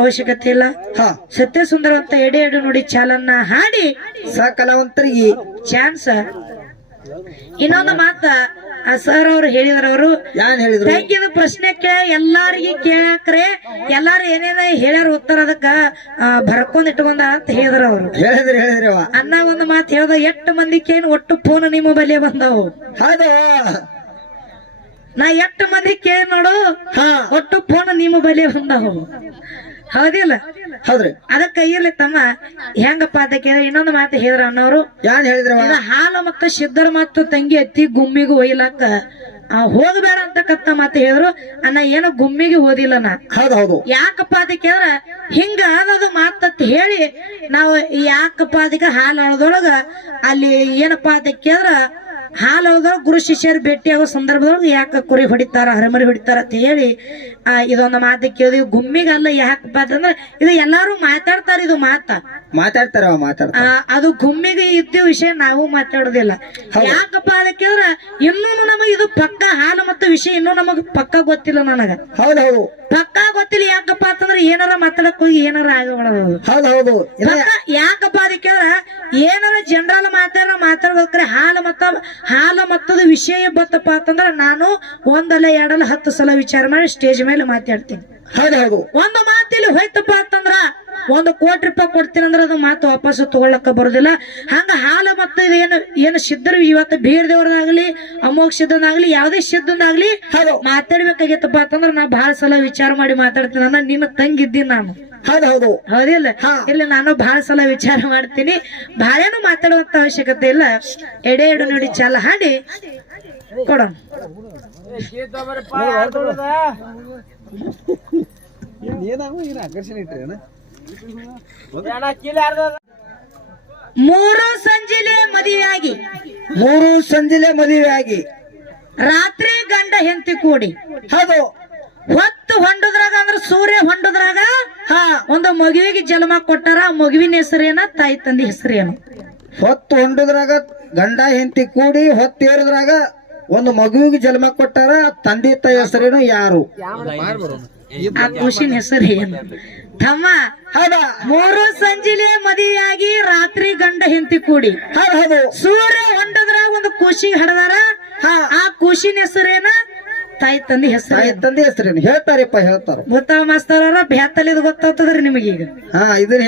ಅವಶ್ಯಕತೆ ಇಲ್ಲ. ಸತ್ಯ ಸುಂದರವಂತ ಎಡೆ ನೋಡಿ ಚಾಲನ್ನ ಹಾಡಿ ಕಲಾವಂತರಿಗೆ ಚಾನ್ಸ್. ಇನ್ನೊಂದು ಮಾತ ಸರ್ ಅವ್ರು ಹೇಳಿದ್ರು, ಇದು ಪ್ರಶ್ನೆ ಎಲ್ಲಾರಿಗೆ ಕೇಳಾಕ್ರೆ ಎಲ್ಲಾರು ಏನೇನ ಹೇಳ್ಯಾರ ಉತ್ತರ ಅದಕ್ಕ ಬರ್ಕೊಂಡ್ ಇಟ್ಕೊಂಡ ಅಂತ ಹೇಳಿದ್ರ ಅವ್ರು. ಅನ್ನ ಒಂದು ಮಾತು ಹೇಳ್ದ, 8 ಮಂದಿಗೆ ಒಟ್ಟು ಫೋನ್ ನಿಮ್ಮ ಬಲ್ಲೆ ಬಂದವು. ನಾ 8 ಮಂದಿ ಕೇಳಿ ನೋಡು ಒಟ್ಟು ಫೋನ್ ನಿಮ್ಮ ಬಲ್ಲೆ ಬಂದವು. ಹೌದಿಲ್ಲ? ಅದಕ್ಕ ಇರ್ಲಿ ತಮ್ಮ ಹೆಂಗಪ್ಪ ಅದಕ್ಕೆ ಇನ್ನೊಂದು ಮಾತು ಹೇಳಿದ್ರ ಅನ್ನೋರು, ಹಾಲು ಮತ್ತ ಸಿದ್ಧರ ಮತ್ತು ತಂಗಿ ಅತ್ತಿ ಗುಮ್ಮಿಗೂ ಒಯ್ಲಾಕ ಹೋಗಬೇಡ ಅಂತಕ್ಕಂತ ಮಾತು ಹೇಳಿದ್ರು. ಅನ್ನ ಏನೋ ಗುಮ್ಮಿಗೆ ಹೋದಿಲ್ಲ ನಾ. ಯಾಕಪ್ಪ ಅದಕ್ಕೆ ಕೇಳಿದ್ರ ಹಿಂಗ ಆದದು ಮಾತತ್ ಹೇಳಿ ನಾವು ಯಾಕಪ್ಪ ಅದಕ್ಕೆ ಹಾಲು ಹಳದೊಳಗ ಅಲ್ಲಿ ಏನಪ್ಪಾ ಅದಕ್ಕೆ ಕೇಳಿದ್ರ ಹಾಲು ಹಳದೊಳಗ ಗುರು ಶಿಷ್ಯರು ಭೇಟಿಯಾಗೋ ಸಂದರ್ಭದೊಳಗ ಯಾಕ ಕುರಿ ಹೊಡಿತಾರ ಹರಮರಿ ಹೊಡಿತಾರ ಅಂತ ಹೇಳಿ ಇದೊಂದು ಮಾತು ಕೇಳಿದ್ವಿ. ಗುಮ್ಮಿಗಲ್ಲ ಯಾಕಪ್ಪ ಅಂತಂದ್ರ ಇದು ಎಲ್ಲಾರು ಮಾತಾಡ್ತಾರ, ಇದು ಮಾತ ಮಾತಾಡ್ತಾರ ಮಾತಾಡ್ತಾರ ಅದು ಗುಮ್ಮಿಗೆ ಇದ್ದ ವಿಷಯ ನಾವು ಮಾತಾಡೋದಿಲ್ಲ. ಯಾಕಪ್ಪ ಅದಕ್ಕೆಂದ್ರ ಇನ್ನೂ ನಮಗ ಇದು ಪಕ್ಕ ಹಾಲು ಮತ್ತು ವಿಷಯ ಇನ್ನೂ ನಮಗ್ ಪಕ್ಕ ಗೊತ್ತಿಲ್ಲ. ನನಗ ಹೌದೌದು ಪಕ್ಕ ಗೊತ್ತಿಲ್ಲ. ಯಾಕಪ್ಪ ಅಂತಂದ್ರ ಏನಾರ ಮಾತಾಡಕ್ ಹೋಗಿ ಏನಾರ ಆಗಬಾರದು. ಹೌದೌದು ಯಾಕಪ್ಪ ಅದಕ್ಕೆಂದ್ರ ಏನಾರ ಜನರಲ್ ಮಾತಾಡ್ಬೇಕ್ರೆ ಹಾಲು ಮತ್ತದ ವಿಷಯ ಬತ್ತಪ್ಪ ಅಂತಂದ್ರ ನಾನು ಒಂದಲ್ಲ ಎರಡಲ್ಲ 10 ಸಲ ವಿಚಾರ ಮಾಡಿ ಸ್ಟೇಜ್ ಮೇಲೆ ಮಾತಾಡ್ತೀನಿ. ಹೌದೌದು ಒಂದು ಮಾತಿಲ್ಲಿ ಹೋಯ್ತಪ್ಪ ಅಂತಂದ್ರ 1 ಕೋಟಿ ರೂಪಾಯಿ ಕೊಡ್ತೀನಿ ಅಂದ್ರೆ ಅದು ಮಾತು ವಾಪಸ್ ತಗೊಳಕ ಬರುದಿಲ್ಲ. ಹಂಗ ಹಾಲ ಮತ್ತ ಏನು ಸಿದ್ಧರು ಇವತ್ತು ಬೀರ್ ದೇವ್ರದಾಗ್ಲಿ ಅಮೋಘ ಸಿದ್ಧನಾಗ್ಲಿ ಯಾವ್ದೇ ಸಿದ್ಧನಾಗ್ಲಿ ಮಾತಾಡ್ಬೇಕಾಗಿತ್ತಪ್ಪ ಅಂತಂದ್ರ ನಾ ಬಹಳ ಸಲ ವಿಚಾರ ಮಾಡಿ ಮಾತಾಡ್ತೀನಿ. ನನ್ನ ನಿನ್ನ ತಂಗಿದ್ದೀನಿ ನಾನು. ಹೌದೌದು ಹೌದಿಲ್ಲ? ಇಲ್ಲ ನಾನು ಬಹಳ ಸಲ ವಿಚಾರ ಮಾಡ್ತೀನಿ. ಬಹಳೇನು ಮಾತಾಡುವಂತ ಅವಶ್ಯಕತೆ ಇಲ್ಲ. ಎಡೆ ನೋಡಿ ಚಾಲ ಹಾಡಿ ಕೊಡೋಣ. ಮೂರು ಸಂಜೆಲೆ ಮದುವೆಯಾಗಿ ರಾತ್ರಿ ಗಂಡ ಹೆಂಡತಿ ಕೂಡಿ ಹೌದು ಹೊತ್ತು ಹೊಂಡದ್ರಾಗ ಅಂದ್ರ ಸೂರ್ಯ ಹೊಂಡದ್ರಾಗ ಒಂದು ಮಗುವಿಗೆ ಜನ್ಮ ಕೊಟ್ಟಾರ. ಮಗುವಿನ ಹೆಸರೇನ, ತಾಯಿ ತಂದೆ ಹೆಸರೇನು? ಹೊತ್ತು ಹೊಂಡದ್ರಾಗ ಗಂಡ ಹೆಂಡತಿ ಕೂಡಿ ಹೊತ್ತೇರದ್ರಾಗ ಒಂದು ಮಗುವಿಗೆ ಜನ್ಮ ಕೊಟ್ಟಾರ. ತಂದೆ ತಾಯಿ ಹೆಸರೇನು? ಯಾರು? ಆ ಖುಷಿನ ಹೆಸರು ಏನು ತಮ್ಮ? ಹೌದಾ? ಮೂರು ಸಂಜೆಲೆ ಮದುವೆಯಾಗಿ ರಾತ್ರಿ ಗಂಡ ಹೆಂಡತಿ ಕೂಡಿ ಹೌದು ಸೂರ್ಯ ಹೊಂಡದ್ರಾಗ ಒಂದು ಖುಷಿಗೆ ಹಡದಾರ. ಆ ಖುಷಿನ ಹೆಸರೇನ, ತಾಯಿ ತಂದೆ ಹೆಸರು? ತಾಯಿ ತಂದೆ ಹೆಸರೇನು ಹೇಳ್ತಾರಪ್ಪ, ಹೇಳ್ತಾರ. ಗೊತ್ತಾವ ಮಾಸ್ತರ ಬ್ಯಾತಲ್ಲಿ ಗೊತ್ತಾಗ್ತದ್ರಿ ನಿಮಗೀಗ. ಇದನ್ನ